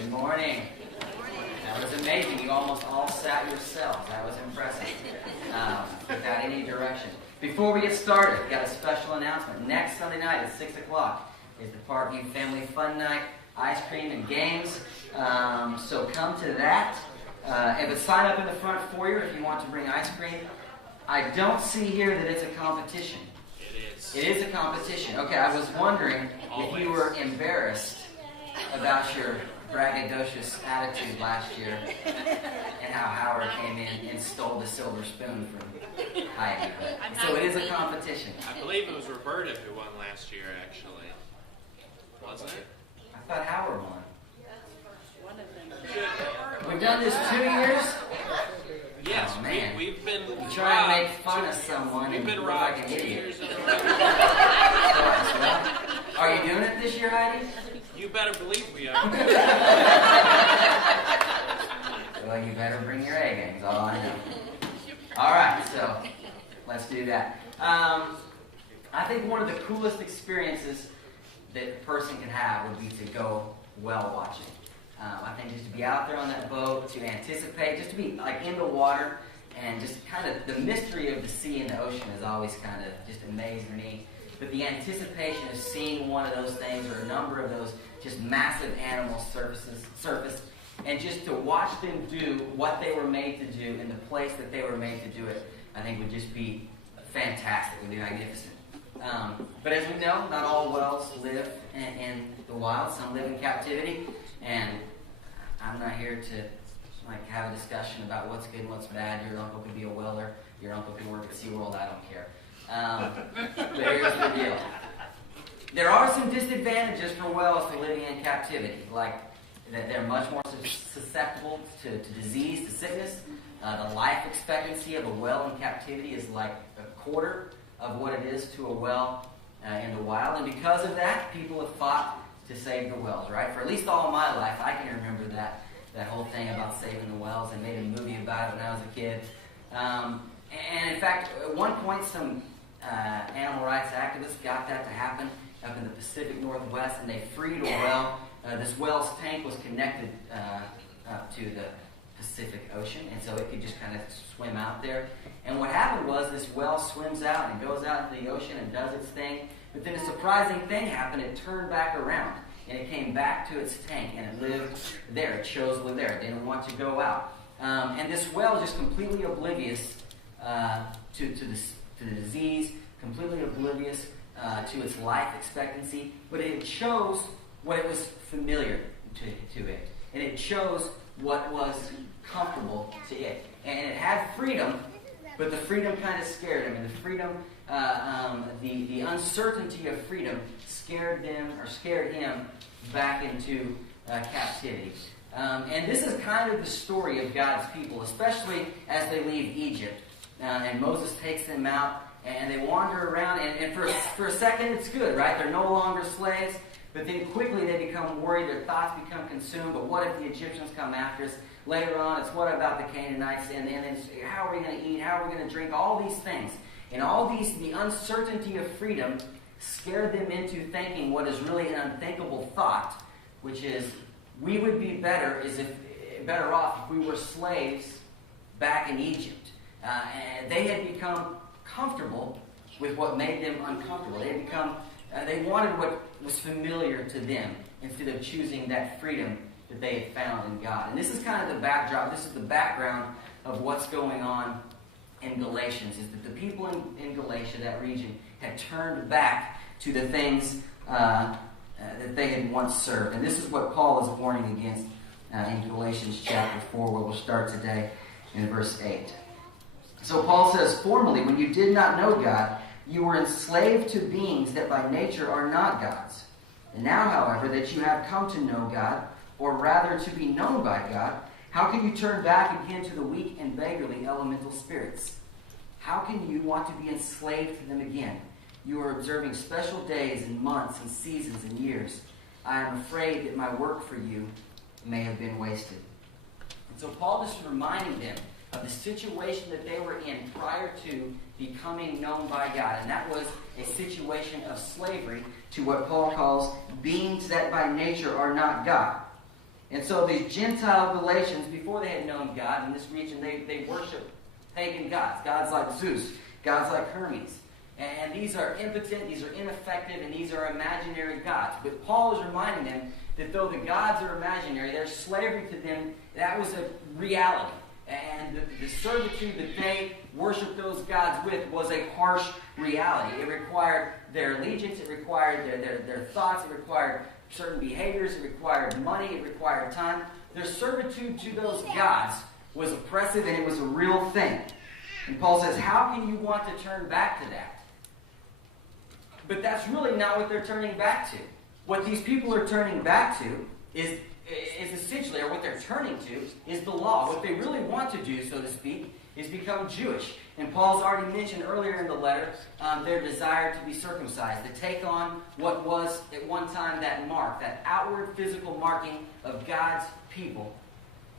Good morning. That was amazing. You almost all sat yourselves. That was impressive. Without any direction. Before we get started, got a special announcement. Next Sunday night at 6 o'clock is the Parkview Family Fun Night, ice cream and games. So come to that. But sign up in the front foyer if you want to bring ice cream. I don't see here that it's a competition. It is a competition. Okay, I was wondering if you were embarrassed about your braggadocious attitude last year and how Howard came in and stole the silver spoon from Heidi. So it is a competition. I believe it was Roberta who won last year, actually. Wasn't it? I thought Howard won. One of them. We've done this 2 years? Yes, Oh, man. we've been You try to make fun of someone We've and been look robbed like an 2 idiot. years in a row. Are you doing it this year, Heidi? You better believe we are. Well, you better bring your A games, all I know. All right, so let's do that. I think one of the coolest experiences that a person can have would be to go whale watching. I think just to be out there on that boat, to anticipate, just to be like in the water, and just kind of the mystery of the sea and the ocean is always kind of just amazing me. But the anticipation of seeing one of those things or a number of those just massive animals surface, and just to watch them do what they were made to do in the place that they were made to do it, I think would just be fantastic, would be magnificent. But as we know, not all whales live in the wild. Some live in captivity, and I'm not here to have a discussion about what's good and what's bad. Your uncle could be a whaler. Your uncle could work at SeaWorld. I don't care. But here's the deal. There are some disadvantages for whales to living in captivity, like that they're much more susceptible to disease, to sickness. The life expectancy of a whale in captivity is like a quarter of what it is to a whale in the wild. And because of that, people have fought to save the whales, right? For at least all of my life, I can remember that whole thing about saving the whales. They made a movie about it when I was a kid. And in fact, at one point, some animal rights activists got that to happen up in the Pacific Northwest, and they freed a whale. This whale's tank was connected up to the Pacific Ocean, and so it could just kind of swim out there. And what happened was this whale swims out and goes out into the ocean and does its thing. But then a surprising thing happened. It turned back around, and it came back to its tank, and it lived there. It chose to live there. It didn't want to go out. And this whale is just completely oblivious to the disease, completely oblivious to its life expectancy. But it chose what it was familiar to it. And it chose what was comfortable to it. And it had freedom, but the freedom kind of scared him. And the freedom, the uncertainty of freedom scared him back into captivity. And this is kind of the story of God's people, especially as they leave Egypt. And Moses takes them out, and they wander around. And for a second, it's good, right? They're no longer slaves. But then quickly they become worried. Their thoughts become consumed. But what if the Egyptians come after us? Later on, it's what about the Canaanites? And then it's how are we going to eat? How are we going to drink? All these things. And the uncertainty of freedom scared them into thinking what is really an unthinkable thought, which is we would be better off if we were slaves back in Egypt. And they had become comfortable with what made them uncomfortable. They wanted what was familiar to them instead of choosing that freedom that they had found in God. And this is kind of the backdrop. This is the background of what's going on in Galatians, is that the people in Galatia, that region, had turned back to the things that they had once served. And this is what Paul is warning against in Galatians chapter 4, where we'll start today in verse 8. So Paul says, "Formerly, when you did not know God, you were enslaved to beings that by nature are not God's. And now, however, that you have come to know God, or rather to be known by God, how can you turn back again to the weak and beggarly elemental spirits? How can you want to be enslaved to them again? You are observing special days and months and seasons and years. I am afraid that my work for you may have been wasted." And so Paul is reminding them of the situation that they were in prior to becoming known by God. And that was a situation of slavery to what Paul calls beings that by nature are not God. And so these Gentile Galatians, before they had known God in this region, they worship pagan gods. Gods like Zeus, gods like Hermes. And these are impotent, these are ineffective, and these are imaginary gods. But Paul is reminding them that though the gods are imaginary, their slavery to them, that was a reality. And the servitude that they worshiped those gods with was a harsh reality. It required their allegiance, it required their thoughts, it required certain behaviors, it required money, it required time. Their servitude to those gods was oppressive, and it was a real thing. And Paul says, how can you want to turn back to that? But that's really not what they're turning back to. What these people are turning back to is essentially, or what they're turning to, is the law. What they really want to do, so to speak, is become Jewish. And Paul's already mentioned earlier in the letter their desire to be circumcised, to take on what was at one time that mark, that outward physical marking of God's people.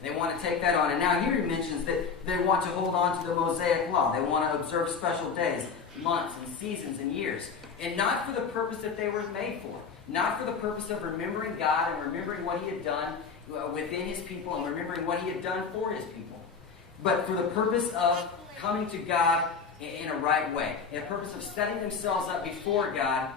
They want to take that on. And now here he mentions that they want to hold on to the Mosaic law. They want to observe special days, months, and seasons, and years. And not for the purpose that they were made for. Not for the purpose of remembering God and remembering what he had done within his people and remembering what he had done for his people. But for the purpose of coming to God in a right way. In the purpose of setting themselves up before God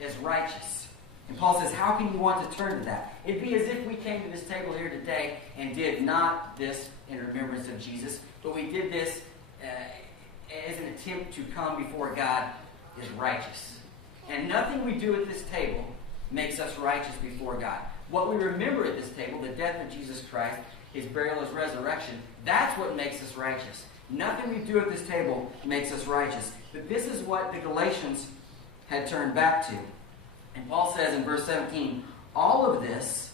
as righteous. And Paul says, how can you want to turn to that? It'd be as if we came to this table here today and did not this in remembrance of Jesus, but we did this as an attempt to come before God as righteous. And nothing we do at this table makes us righteous before God. What we remember at this table, the death of Jesus Christ, his burial, his resurrection, that's what makes us righteous. Nothing we do at this table makes us righteous. But this is what the Galatians had turned back to. And Paul says in verse 17, all of this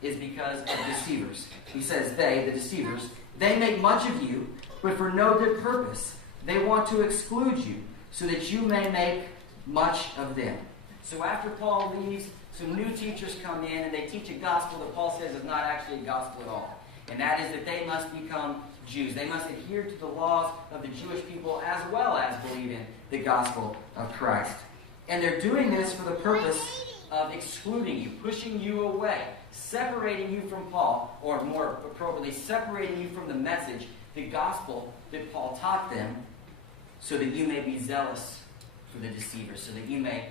is because of deceivers. He says they, the deceivers, they make much of you, but for no good purpose. They want to exclude you, so that you may make much of them. So after Paul leaves, some new teachers come in and they teach a gospel that Paul says is not actually a gospel at all. And that is that they must become Jews. They must adhere to the laws of the Jewish people as well as believe in the gospel of Christ. And they're doing this for the purpose of excluding you, pushing you away, separating you from Paul, or more appropriately, separating you from the message, the gospel that Paul taught them, so that you may be zealous for the deceivers, so that you may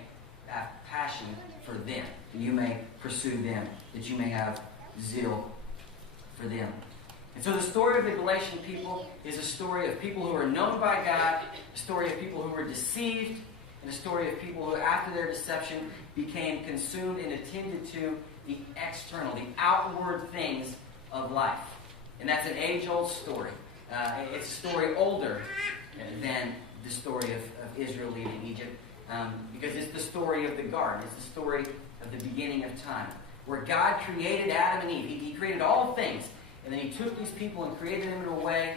have passion for them, that you may pursue them, that you may have zeal for them. And so the story of the Galatian people is a story of people who are known by God, a story of people who were deceived, and a story of people who, after their deception, became consumed and attended to the external, the outward things of life. And that's an age-old story. It's a story older than the story of Israel leaving Egypt, because it's the story of the garden. It's the story of the beginning of time, where God created Adam and Eve. He created all things, and then he took these people and created them in a way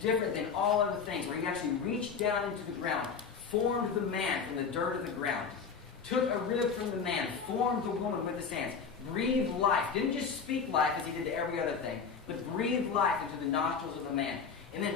different than all other things, where he actually reached down into the ground, formed the man from the dirt of the ground, took a rib from the man, formed the woman with his hands, breathed life, didn't just speak life as he did to every other thing, but breathed life into the nostrils of the man. And then,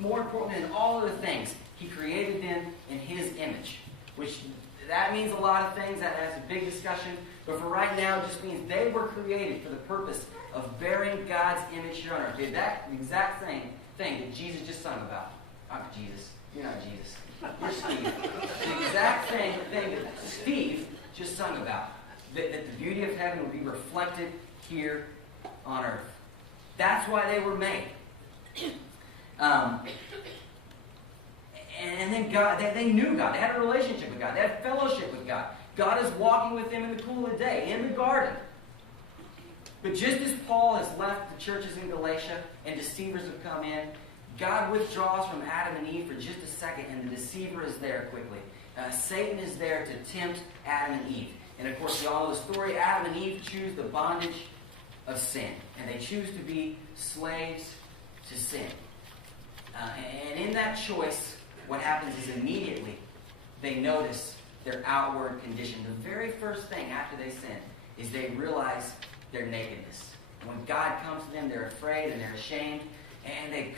more importantly than all other things, he created them in his image, which that means a lot of things. That's a big discussion. But for right now, it just means they were created for the purpose of bearing God's image here on earth. Did that exact same thing that Jesus just sung about. Not Jesus. You're not Jesus. You're Steve. The exact same thing that Steve just sung about. That the beauty of heaven will be reflected here on earth. That's why they were made. And then God, they knew God. They had a relationship with God. They had fellowship with God. God is walking with them in the cool of the day, in the garden. But just as Paul has left the churches in Galatia and deceivers have come in, God withdraws from Adam and Eve for just a second, and the deceiver is there quickly. Satan is there to tempt Adam and Eve. And of course, we all know the story. Adam and Eve choose the bondage of sin. And they choose to be slaves to sin. And in that choice, what happens is immediately they notice their outward condition. The very first thing after they sin is they realize their nakedness. When God comes to them, they're afraid and they're ashamed. And they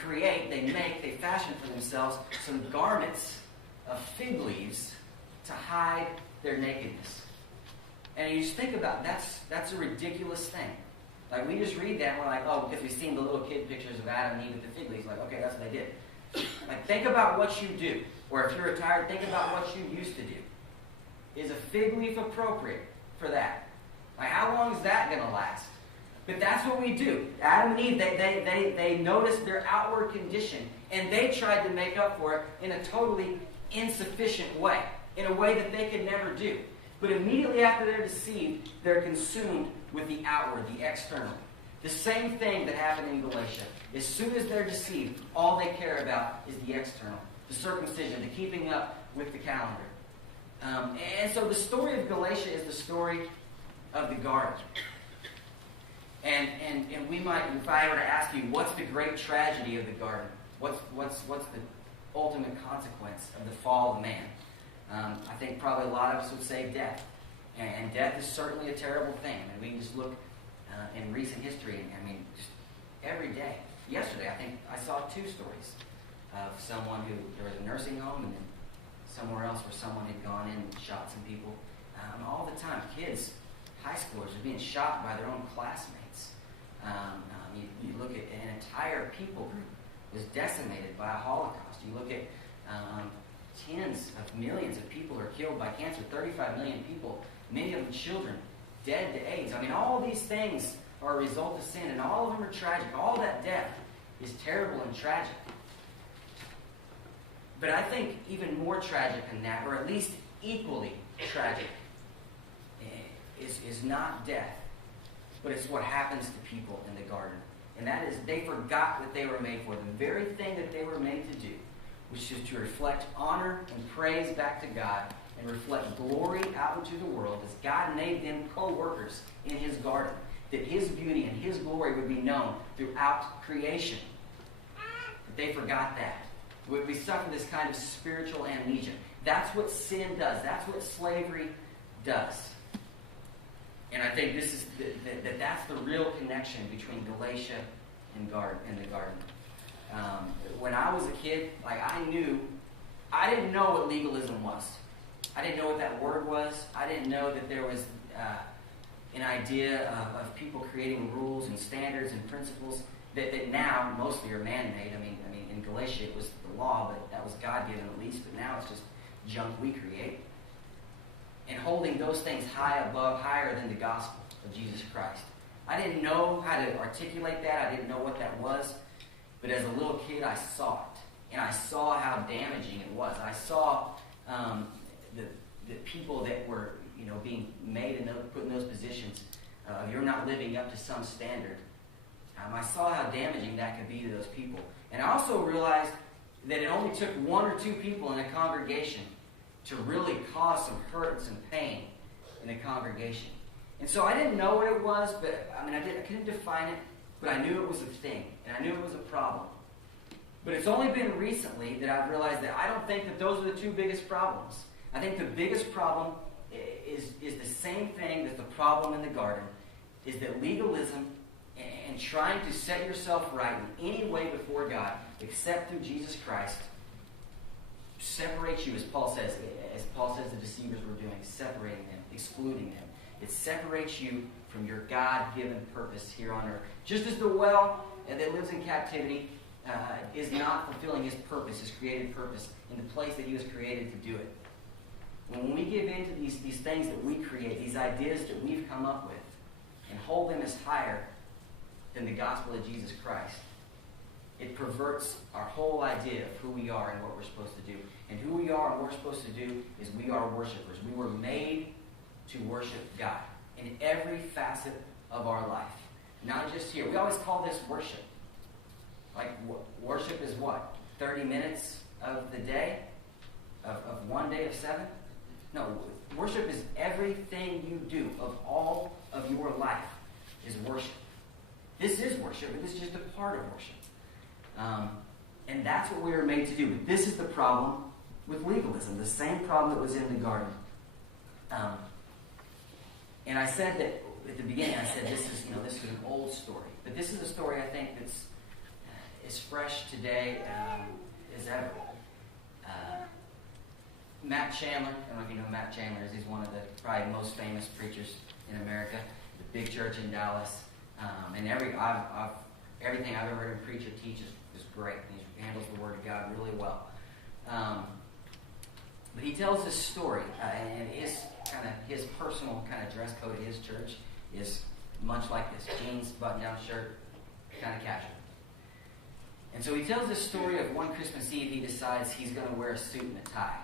fashion for themselves some garments of fig leaves to hide their nakedness. And you just think about it, that's a ridiculous thing. Like, we just read that and we're like, oh, because we've seen the little kid pictures of Adam and Eve with the fig leaves. Like, okay, that's what they did. Like, think about what you do. Or if you're retired, think about what you used to do. Is a fig leaf appropriate for that? Like, how long is that going to last? But that's what we do. Adam and Eve, they noticed their outward condition, and they tried to make up for it in a totally insufficient way, in a way that they could never do. But immediately after they're deceived, they're consumed with the outward, the external. The same thing that happened in Galatia. As soon as they're deceived, all they care about is the external, the circumcision, the keeping up with the calendar. And so the story of Galatia is the story of the garden. And we might, if I were to ask you, what's the great tragedy of the garden? What's the ultimate consequence of the fall of man? I think probably a lot of us would say death. And death is certainly a terrible thing. I mean, we can just look in recent history, and I mean, just every day. Yesterday, I think I saw 2 stories of someone who, there was a nursing home, and then somewhere else where someone had gone in and shot some people. All the time, kids, high schoolers are being shot by their own classmates. You look at an entire people group was decimated by a Holocaust. You look at tens of millions of people are killed by cancer, 35 million people, many of them children, dead to AIDS. I mean, all these things are a result of sin, and all of them are tragic. All that death is terrible and tragic. But I think even more tragic than that, or at least equally tragic, is not death, but it's what happens to people in the garden. And that is, they forgot what they were made for. The very thing that they were made to do, which is to reflect honor and praise back to God and reflect glory out into the world, as God made them co-workers in His garden, that His beauty and His glory would be known throughout creation. But they forgot that. We suffer this kind of spiritual amnesia. That's what sin does. That's what slavery does. And I think this is that's the real connection between Galatia and the garden. When I was a kid, like I didn't know what legalism was. I didn't know what that word was. I didn't know that there was an idea of people creating rules and standards and principles that now mostly are man-made. I mean, in Galatia it was the law, but that was God-given at least. But now it's just junk we create. And holding those things higher than the gospel of Jesus Christ. I didn't know how to articulate that. I didn't know what that was. But as a little kid, I saw it. And I saw how damaging it was. I saw the people that were, being made and put in those positions. You're not living up to some standard. I saw how damaging that could be to those people. And I also realized that it only took 1 or 2 people in a congregation to really cause some hurt and some pain in a congregation. And so I didn't know what it was, but I couldn't define it, but I knew it was a thing, and I knew it was a problem. But it's only been recently that I've realized that I don't think that those are the 2 biggest problems. I think the biggest problem is the same thing that the problem in the garden, is that legalism and trying to set yourself right in any way before God, except through Jesus Christ, separates you, as Paul says the deceivers were doing, separating them, excluding them. It separates you from your God-given purpose here on earth. Just as the well that lives in captivity is not fulfilling his purpose, his created purpose, in the place that he was created to do it. When we give in to these things that we create, these ideas that we've come up with, and hold them as higher than the gospel of Jesus Christ, it perverts our whole idea of who we are and what we're supposed to do. And who we are and what we're supposed to do is we are worshipers. We were made to worship God in every facet of our life. Not just here. We always call this worship. Like, worship is what? 30 minutes of the day? Of one day of 7? No, worship is everything you do. Of all of your life is worship. This is worship, but this is just a part of worship. And that's what we were made to do. But this is the problem with legalism, the same problem that was in the garden. And I said that at the beginning, I said this is an old story. But this is a story I think that's as fresh today as ever. Matt Chandler, I don't know if you know who Matt Chandler is. He's one of the probably most famous preachers in America. The big church in Dallas. And everything I've ever heard him preach or teach is great. He handles the Word of God really well. But he tells this story, and his personal kind of dress code at his church is much like this: jeans, button-down shirt, kind of casual. And so he tells this story of one Christmas Eve he decides he's going to wear a suit and a tie.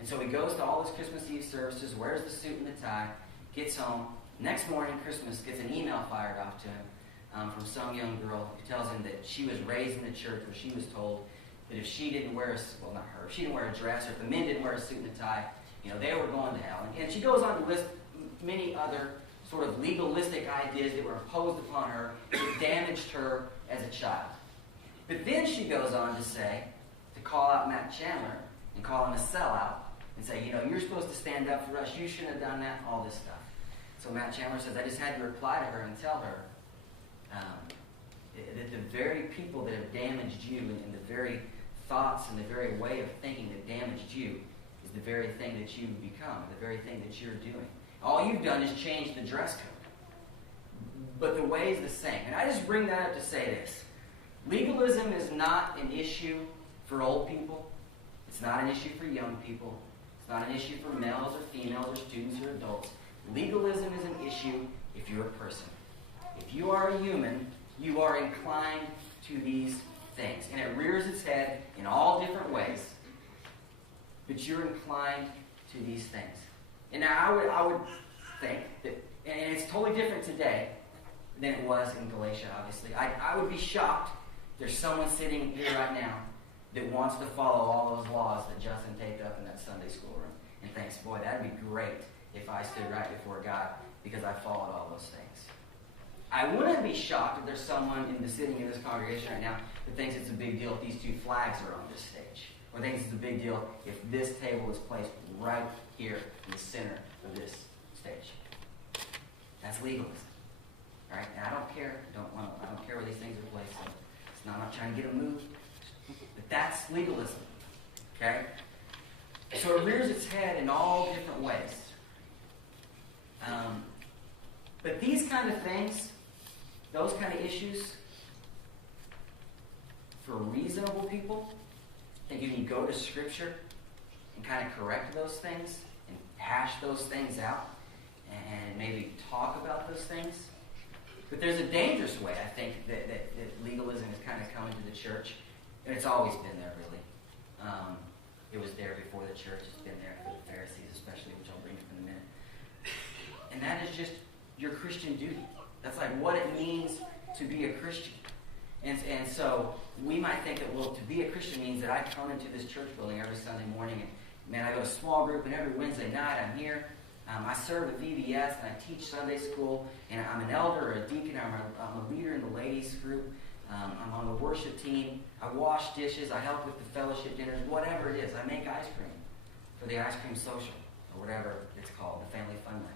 And so he goes to all his Christmas Eve services, wears the suit and the tie, gets home. Next morning, Christmas, gets an email fired off to him from some young girl who tells him that she was raised in the church where she was told that if she didn't wear if she didn't wear a dress, or if the men didn't wear a suit and a tie, they were going to hell. And she goes on to list many other sort of legalistic ideas that were imposed upon her that damaged her as a child. But then she goes on to call out Matt Chandler and call him a sellout and say, you're supposed to stand up for us. You shouldn't have done that, all this stuff. So Matt Chandler says, I just had to reply to her and tell her that the very people that have damaged you and the very thoughts and the very way of thinking that damaged you is the very thing that you've become, the very thing that you're doing. All you've done is change the dress code. But the way is the same. And I just bring that up to say this. Legalism is not an issue for old people. It's not an issue for young people. It's not an issue for males or females or students or adults. Legalism is an issue if you're a person. If you are a human, you are inclined to these things. And it rears its head in all different ways. But you're inclined to these things. And now I would think that, and it's totally different today than it was in Galatia, obviously. I would be shocked if there's someone sitting here right now that wants to follow all those laws that Justin taped up in that Sunday school room and thinks, boy, that'd be great if I stood right before God because I followed all those things. I wouldn't be shocked if there's someone sitting in this congregation right now that thinks it's a big deal if these two flags are on this stage, or thinks it's a big deal if this table is placed right here in the center of this stage. That's legalism, right? And I don't care. I don't care where these things are placed. So I'm not trying to get them moved, but that's legalism. Okay. So it rears its head in all different ways. But these kind of things, those kind of issues, for reasonable people, I think you can go to Scripture and kind of correct those things and hash those things out and maybe talk about those things. But there's a dangerous way, I think, that legalism has kind of come into the church. And it's always been there, really. It was there before the church. It's been there for the Pharisees, especially, which I'll bring up in a minute. And that is just your Christian duty. That's like what it means to be a Christian. And so we might think that, well, to be a Christian means that I come into this church building every Sunday morning and, man, I go to small group, and every Wednesday night I'm here. I serve at VBS, and I teach Sunday school, and I'm an elder or a deacon. I'm a leader in the ladies group. I'm on the worship team. I wash dishes. I help with the fellowship dinners, whatever it is. I make ice cream for the ice cream social, or whatever it's called, the family fun night.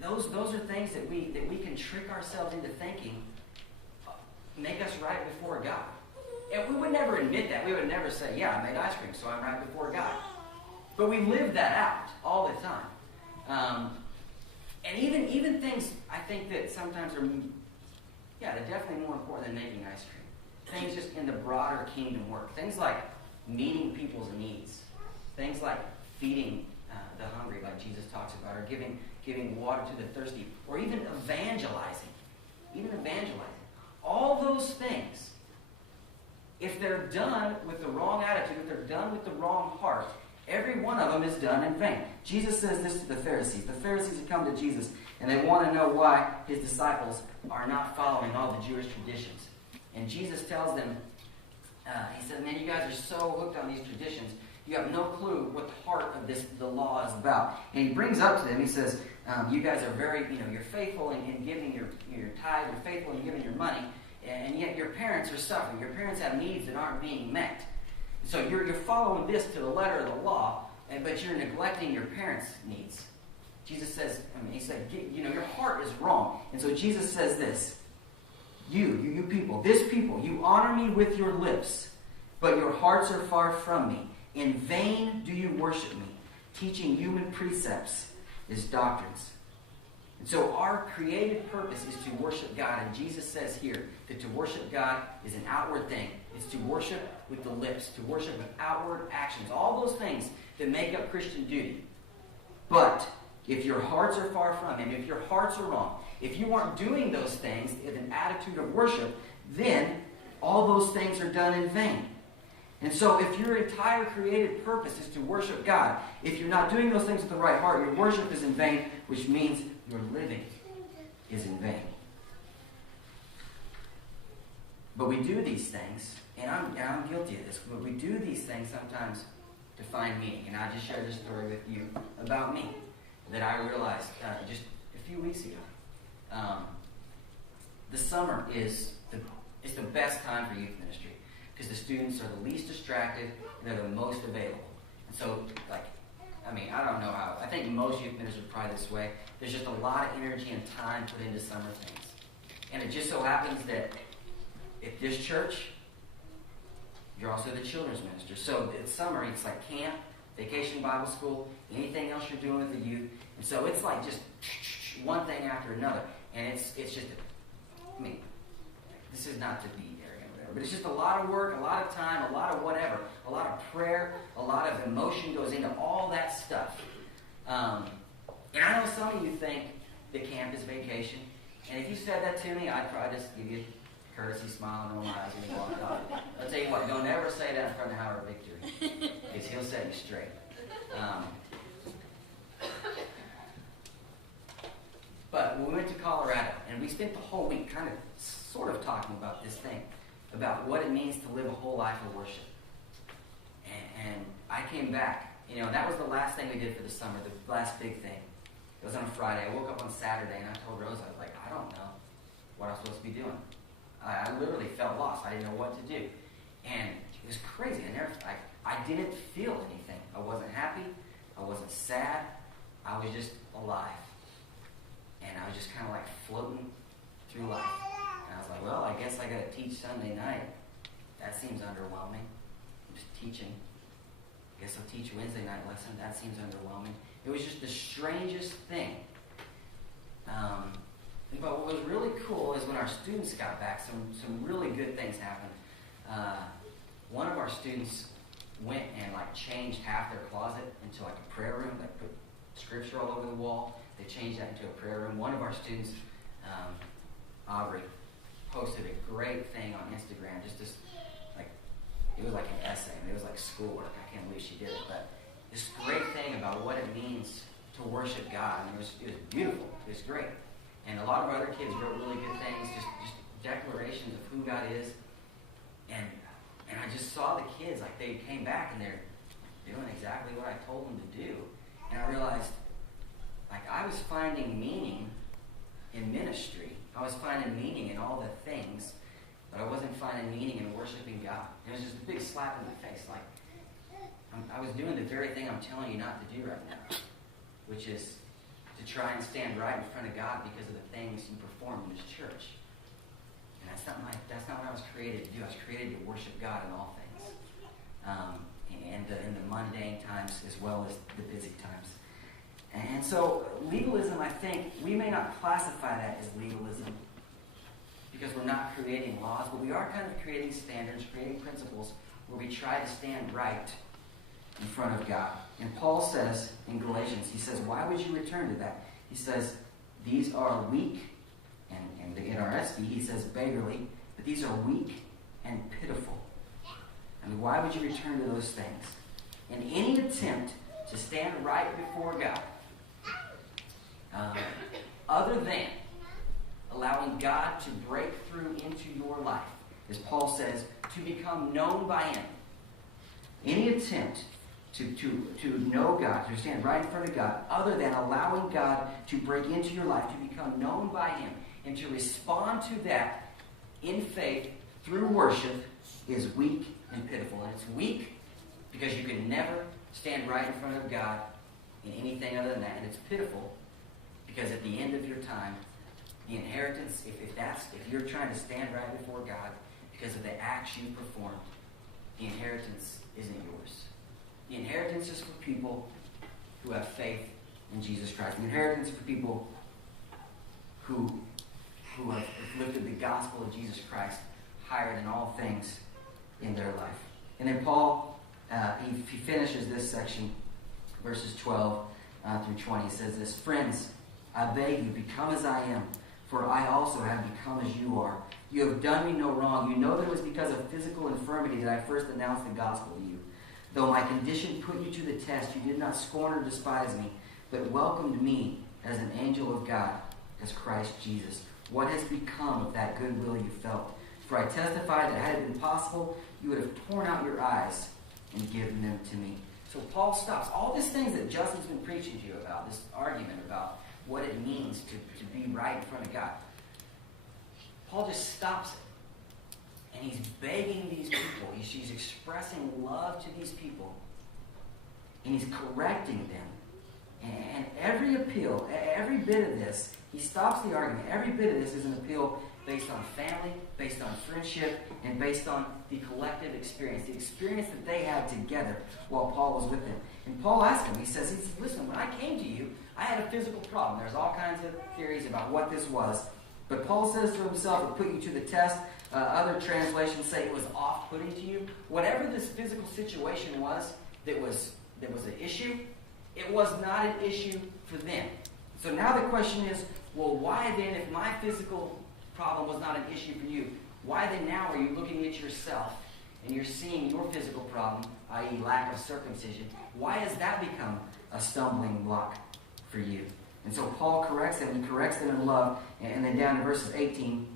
Those are things that we can trick ourselves into thinking make us right before God. And we would never admit that. We would never say, yeah, I made ice cream, so I'm right before God. But we live that out all the time. And even things I think that sometimes are, they're definitely more important than making ice cream. Things just in the broader kingdom work. Things like meeting people's needs. Things like feeding the hungry, like Jesus talks about, or giving water to the thirsty, or even evangelizing. All those things, if they're done with the wrong attitude, if they're done with the wrong heart, every one of them is done in vain. Jesus says this to the Pharisees. The Pharisees have come to Jesus, and they want to know why his disciples are not following all the Jewish traditions. And Jesus tells them, he said, man, you guys are so hooked on these traditions, you have no clue what the heart of the law is about. And he brings up to them, he says, you guys are very, you're faithful in giving your tithe, you're faithful in giving your money, and yet your parents are suffering. Your parents have needs that aren't being met. So you're following this to the letter of the law, but you're neglecting your parents' needs. Jesus says, he said, your heart is wrong. And so Jesus says this, you people, this people, you honor me with your lips, but your hearts are far from me. In vain do you worship me, teaching human precepts as doctrines. And so our created purpose is to worship God. And Jesus says here that to worship God is an outward thing. It's to worship with the lips, to worship with outward actions. All those things that make up Christian duty. But if your hearts are far from Him, if your hearts are wrong, if you aren't doing those things with an attitude of worship, then all those things are done in vain. And so if your entire created purpose is to worship God, if you're not doing those things with the right heart, your worship is in vain, which means your living is in vain. But we do these things, and I'm guilty of this, but we do these things sometimes to find meaning. And I just shared this story with you about me that I realized just a few weeks ago. The summer is the best time for youth ministry because the students are the least distracted and they're the most available. And so, I don't know how. I think most youth ministers are probably this way. There's just a lot of energy and time put into summer things. And it just so happens that at this church, you're also the children's minister. So it's summer, it's like camp, vacation Bible school, anything else you're doing with the youth. And so it's like just one thing after another. And it's just, this is not to be arrogant or whatever, but it's just a lot of work, a lot of time, a lot of whatever, a lot of prayer, a lot of emotion goes into all that stuff. And I know some of you think that camp is vacation. And if you said that to me, I'd probably just give you a courtesy smile and roll my eyes when you walk off. I'll tell you what, don't ever say that in front of Howard Victory, because he'll set you straight. But when we went to Colorado, and we spent the whole week kind of sort of talking about this thing, about what it means to live a whole life of worship. And I came back, that was the last thing we did for the summer, the last big thing. It was on a Friday. I woke up on Saturday, and I told Rose, I was like, I don't know what I'm supposed to be doing. I literally felt lost. I didn't know what to do. And it was crazy. I didn't feel anything. I wasn't happy. I wasn't sad. I was just alive. And I was just kind of like floating through life. And I was like, well, I guess I got to teach Sunday night. That seems underwhelming. I'm just teaching. I guess I'll teach Wednesday night lesson. That seems underwhelming. It was just the strangest thing. But what was really cool is when our students got back, some really good things happened. One of our students went and changed half their closet into a prayer room. They put scripture all over the wall. They changed that into a prayer room. One of our students, Aubrey, posted a great thing on Instagram. It was like an essay. It was like schoolwork. I can't believe she did it. But this great thing about what it means to worship God. And it was beautiful. It was great. And a lot of other kids wrote really good things, just declarations of who God is. And I just saw the kids, they came back and they're doing exactly what I told them to do. And I realized, I was finding meaning in ministry. I was finding meaning in all the things, but I wasn't finding meaning in worshiping God. It was just a big slap in the face. I was doing the very thing I'm telling you not to do right now, which is to try and stand right in front of God because of the things you perform in this church. And that's not what I was created to do. I was created to worship God in all things. In the mundane times as well as the busy times. And so legalism, I think, we may not classify that as legalism because we're not creating laws, but we are kind of creating standards, creating principles where we try to stand right in front of God. And Paul says in Galatians, he says, why would you return to that? He says, these are weak, and in our SB, he says beggarly, but these are weak and pitiful. And why would you return to those things? In any attempt to stand right before God, other than allowing God to break through into your life, as Paul says, to become known by Him. Any attempt to know God, to stand right in front of God, other than allowing God to break into your life, to become known by Him, and to respond to that in faith through worship, is weak and pitiful. And it's weak because you can never stand right in front of God in anything other than that. And it's pitiful because at the end of your time, the inheritance, if you're trying to stand right before God because of the acts you performed, the inheritance isn't yours. The inheritance is for people who have faith in Jesus Christ. The inheritance is for people who have lifted the gospel of Jesus Christ higher than all things in their life. And then Paul, he finishes this section, verses 12 through 20. He says this, "Friends, I beg you, become as I am, for I also have become as you are. You have done me no wrong. You know that it was because of physical infirmity that I first announced the gospel to you. Though my condition put you to the test, you did not scorn or despise me, but welcomed me as an angel of God, as Christ Jesus. What has become of that goodwill you felt? For I testify that had it been possible, you would have torn out your eyes and given them to me." So Paul stops. All these things that Justin's been preaching to you about, this argument about what it means to be right in front of God, Paul just stops it. And he's begging these people. He's expressing love to these people. And he's correcting them. And every appeal, every bit of this, he stops the argument. Every bit of this is an appeal based on family, based on friendship, and based on the collective experience, the experience that they had together while Paul was with them. And Paul asked him, he says, "Listen, when I came to you, I had a physical problem." There's all kinds of theories about what this was. But Paul says to himself, "It put you to the test." Other translations say it was off-putting to you. Whatever this physical situation was that was an issue, it was not an issue for them. So now the question is, well, why then, if my physical problem was not an issue for you, why then now are you looking at yourself and you're seeing your physical problem, i.e. lack of circumcision? Why has that become a stumbling block for you? And so Paul corrects them. He corrects them in love. And then down to verses 18,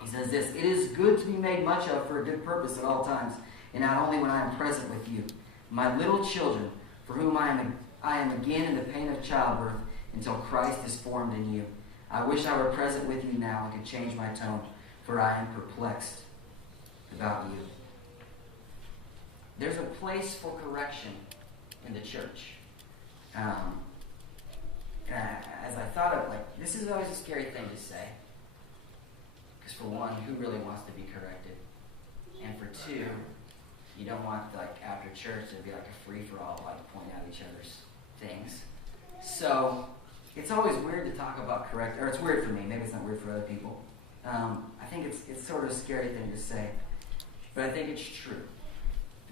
he says this, "It is good to be made much of for a good purpose at all times, and not only when I am present with you. My little children, for whom I am again in the pain of childbirth until Christ is formed in you. I wish I were present with you now and could change my tone, for I am perplexed about you." There's a place for correction in the church. As I thought of, this is always a scary thing to say. Because for one, who really wants to be corrected? And for two, you don't want, after church, there'd be a free-for-all, point out each other's things. So, it's always weird to talk about or it's weird for me, maybe it's not weird for other people. I think it's sort of a scary thing to say. But I think it's true.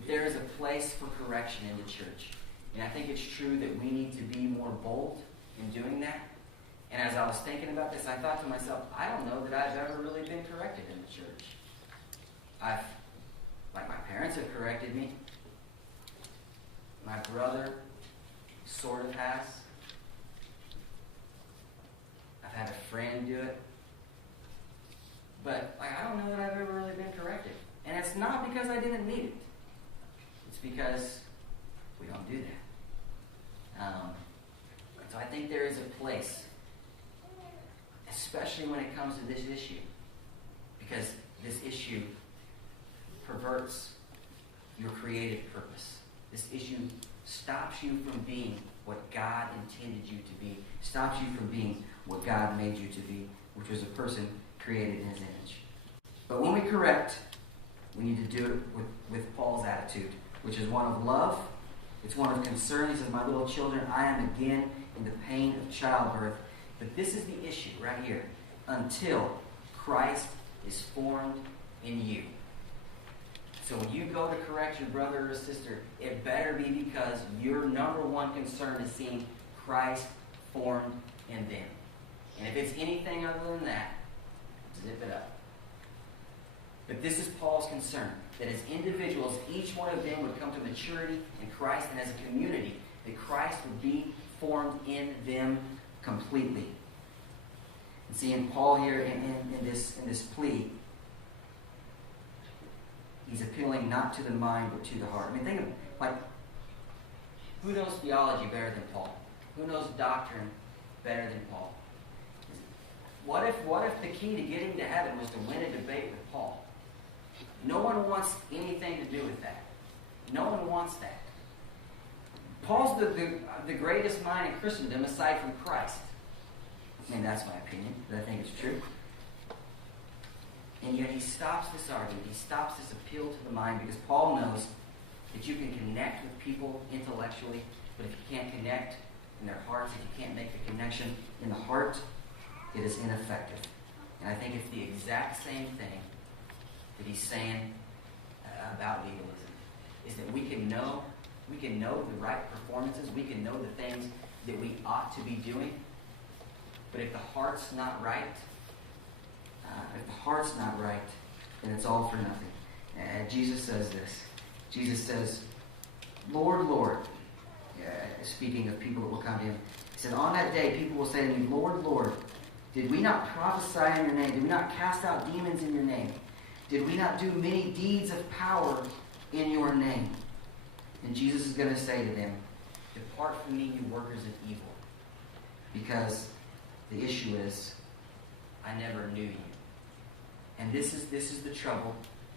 There is a place for correction in the church. And I think it's true that we need to be more bold in doing that. And as I was thinking about this, I thought to myself, I don't know that I've ever really been corrected in the church. My parents have corrected me. My brother sort of has. I've had a friend do it. But I don't know that I've ever really been corrected. And it's not because I didn't need it. It's because we don't do that. So I think there is a place, especially when it comes to this issue, because this issue perverts your creative purpose. This issue stops you from being what God intended you to be, stops you from being what God made you to be, which was a person created in His image. But when we correct, we need to do it with Paul's attitude, which is one of love. It's one of concern. He says, "My little children, I am again in the pain of childbirth." But this is the issue right here. Until Christ is formed in you. So when you go to correct your brother or sister, it better be because your number one concern is seeing Christ formed in them. And if it's anything other than that, zip it up. But this is Paul's concern, that as individuals, each one of them would come to maturity in Christ, and as a community, that Christ would be formed in them completely. And seeing Paul here in this plea, he's appealing not to the mind but to the heart. I mean, think of it, who knows theology better than Paul? Who knows doctrine better than Paul? What if the key to getting to heaven was to win a debate with Paul? No one wants anything to do with that. No one wants that. Paul's the greatest mind in Christendom aside from Christ. I mean, that's my opinion, but I think it's true. And yet he stops this argument. He stops this appeal to the mind because Paul knows that you can connect with people intellectually, but if you can't connect in their hearts, if you can't make the connection in the heart, it is ineffective. And I think it's the exact same thing that he's saying about legalism, is that we can know the right performances, we can know the things that we ought to be doing, but if the heart's not right, then it's all for nothing. And Jesus says this. Jesus says, Lord, Lord, speaking of people that will come to him, he said, on that day people will say to me, Lord, Lord, did we not prophesy in your name? Did we not cast out demons in your name? Did we not do many deeds of power in your name? And Jesus is going to say to them, depart from me, you workers of evil. Because the issue is, I never knew you. And this is the trouble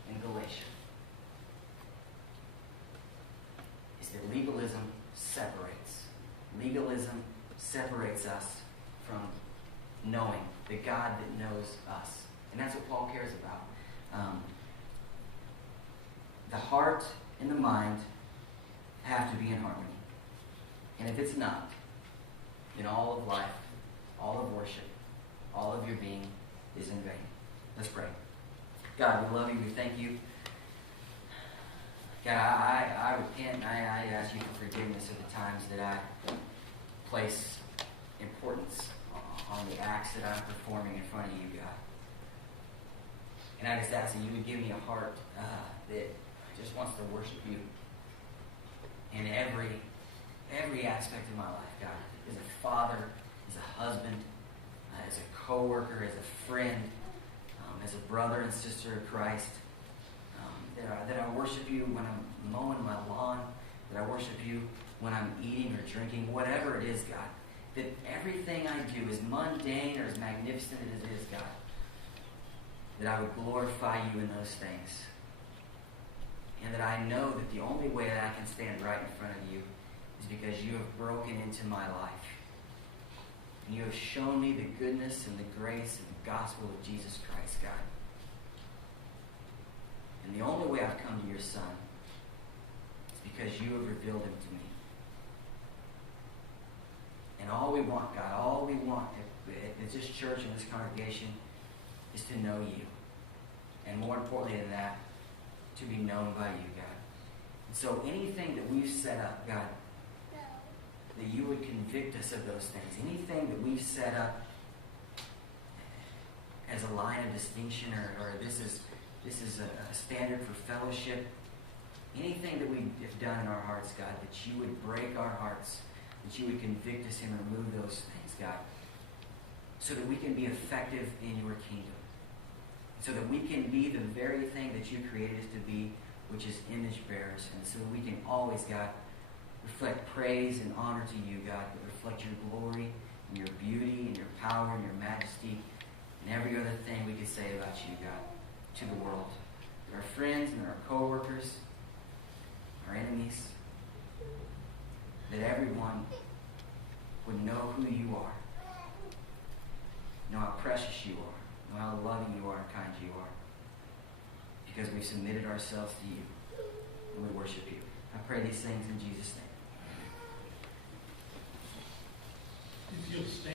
in Galatia. Is that legalism separates. Legalism separates us from knowing the God that knows us. And that's what Paul cares about. The heart and the mind have to be in harmony. And if it's not, then all of life, all of worship, all of your being is in vain. Let's pray. God, we love you. We thank you. God, I repent and I ask you for forgiveness of the times that I place importance on the acts that I'm performing in front of you, God. And I just ask that you would give me a heart that just wants to worship you in every aspect of my life, God. As a father, as a husband, as a co-worker, as a friend, as a brother and sister of Christ. That I worship you when I'm mowing my lawn. That I worship you when I'm eating or drinking, whatever it is, God. That everything I do, as mundane or as magnificent as it is, God, that I would glorify you in those things. And that I know that the only way that I can stand right in front of you is because you have broken into my life. And you have shown me the goodness and the grace and the gospel of Jesus Christ, God. And the only way I've come to your Son is because you have revealed him to me. And all we want, God, all we want at this church and this congregation is to know you. And more importantly than that, to be known by you, God. And so anything that we've set up, God, that you would convict us of those things. Anything that we've set up as a line of distinction or this is a standard for fellowship. Anything that we have done in our hearts, God, that you would break our hearts, that you would convict us and remove those things, God, so that we can be effective in your kingdom. So that we can be the very thing that you created us to be, which is image bearers. And so we can always, God, reflect praise and honor to you, God, but reflect your glory and your beauty and your power and your majesty and every other thing we could say about you, God, to the world. To our friends and our co-workers, our enemies, that everyone would know who you are, know how precious you are, know how loving you are and kind you are, because we've submitted ourselves to you and we worship you. I pray these things in Jesus' name. If you'll stand.